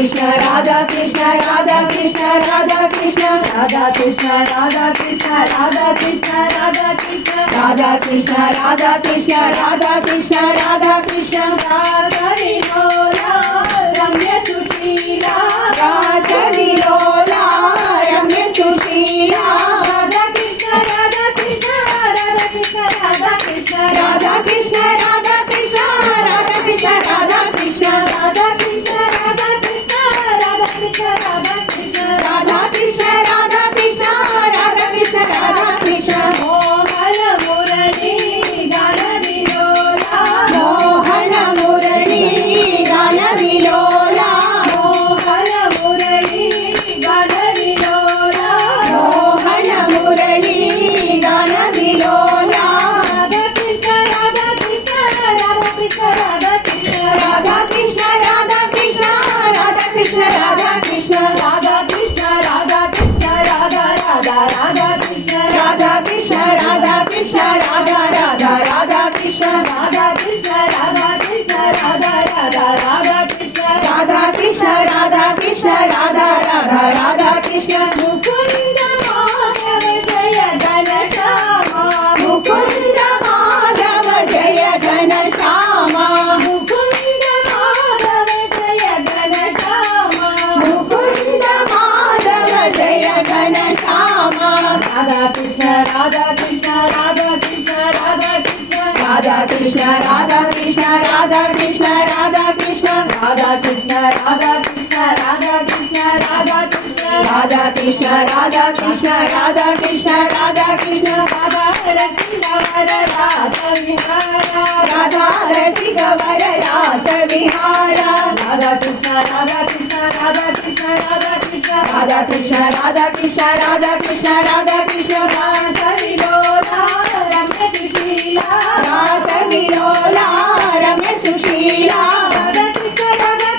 कृष्ण राधा कृष्ण राधा कृष्ण राधा कृष्ण राधा कृष्ण राधा कृष्ण राधा कृष्ण राधा कृष्ण राधा कृष्ण राधा कृष्ण राधा कृष्ण राधा कृष्ण राधा कृष्ण राधा कृष्ण राधा कृष्ण राधा कृष्ण राधा विलोला रम्य सुशीला राधा विलोला रम्य सुशीला राधा कृष्ण राधा कृष्ण राधा कृष्ण राधा कृष्ण राधा कृष्ण राधा कृष्ण राधा कृष्ण राधा कृष्ण राधा कृष्ण राधा कृष्ण राधा कृष्ण राधा कृष्ण राधा कृष्ण राधा कृष्ण राधा कृष्ण राधा कृष्ण मोहन मुरली गान विलोला मोहन मुरली गान विलोला मोहन मुरली गान विलोला मोहन मुरली गान विलोला राधा कृष्ण राधा कृष्ण राधा कृष्ण राधा कृष्ण राधा कृष्ण राधा कृष्ण राधा कृष्ण राधा कृष्ण राधा कृष्ण राधा कृष्ण राधा राधा राधा कृष्ण राधा कृष्ण राधा कृष्ण राधा राधा राधा कृष्ण राधा कृष्ण राधा कृष्ण राधा राधा राधा कृष्ण राधा कृष्ण राधा कृष्ण राधा राधा राधा कृष्ण मुकुंद माधव जय घनश्यामा मुकुंद माधव जय घनश्यामा मुकुंद माधव जय घनश्यामा मुकुंद माधव जय घनश्यामा राधा कृष्ण राधा कृष्ण राधा कृष्ण राधा कृष्ण राधा कृष्ण राधा कृष्ण राधा कृष्ण राधा कृष्ण राधा कृष्ण राधा कृष्ण राधा कृष्ण राधा कृष्ण राधा कृष्ण राधा कृष्ण राधा कृष्ण राधा कृष्ण राधा रसिक वर रास विहारा राधा रसिक वर रास विहारा राधा कृष्ण राधा कृष्ण राधा कृष्ण राधा कृष्ण राधा कृष्ण राधा कृष्ण राधा कृष्ण राधा कृष्ण रास विलोला रम्य सुशीला रास विलोला रम्य सुशीला राधा कृष्ण राधा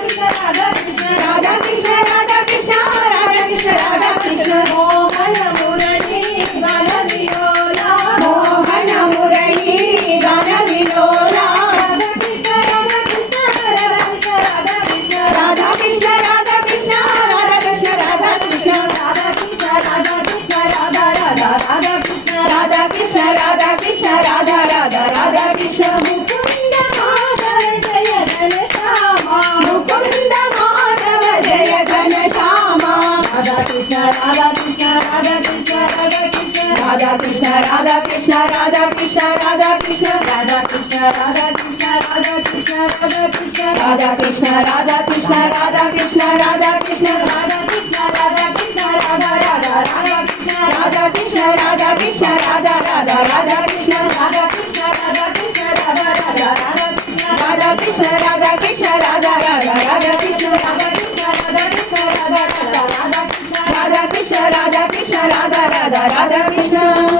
कृष्ण राधा कृष्ण राधा कृष्ण राधा कृष्ण राधा कृष्ण राधा कृष्ण राधा कृष्ण मोहन मुरली गान विलोला मोहन मुरली गान विलोला राधा कृष्ण राधा कृष्ण राधा कृष्ण राधा कृष्ण राधा कृष्ण राधा कृष्ण राधा कृष्ण राधा कृष्ण राधा कृष्ण राधा राधा राधा कृष्ण राधा कृष्ण राधा कृष्ण राधा राधा राधा कृष्ण मुकुंद माधव जय घनश्यामा मुकुंद माधव जय घनश्यामा राधा कृष्ण राधा कृष्ण राधा कृष्ण राधा कृष्ण राधा कृष्ण राधा कृष्ण राधा कृष्ण राधा कृष्ण राधा कृष्ण राधा कृष्ण राधा कृष्ण राधा कृष्ण राधा कृष्ण राधा कृष्ण राधा कृष्ण राधा कृष्ण राधा कृष्ण राधा कृष्ण राधा राधा राधा कृष्ण राधा कृष्ण राधा कृष्ण राधा राधा राधा कृष्ण राधा कृष्ण राधा कृष्ण राधा राधा राधा कृष्ण राधा कृष्ण राधा कृष्ण राधा राधा राधा कृष्ण राधा कृष्ण राधा कृष्ण राधा राधा राधा कृष्ण राधा कृष्ण राधा कृष्ण राधा राधा राधा कृष्ण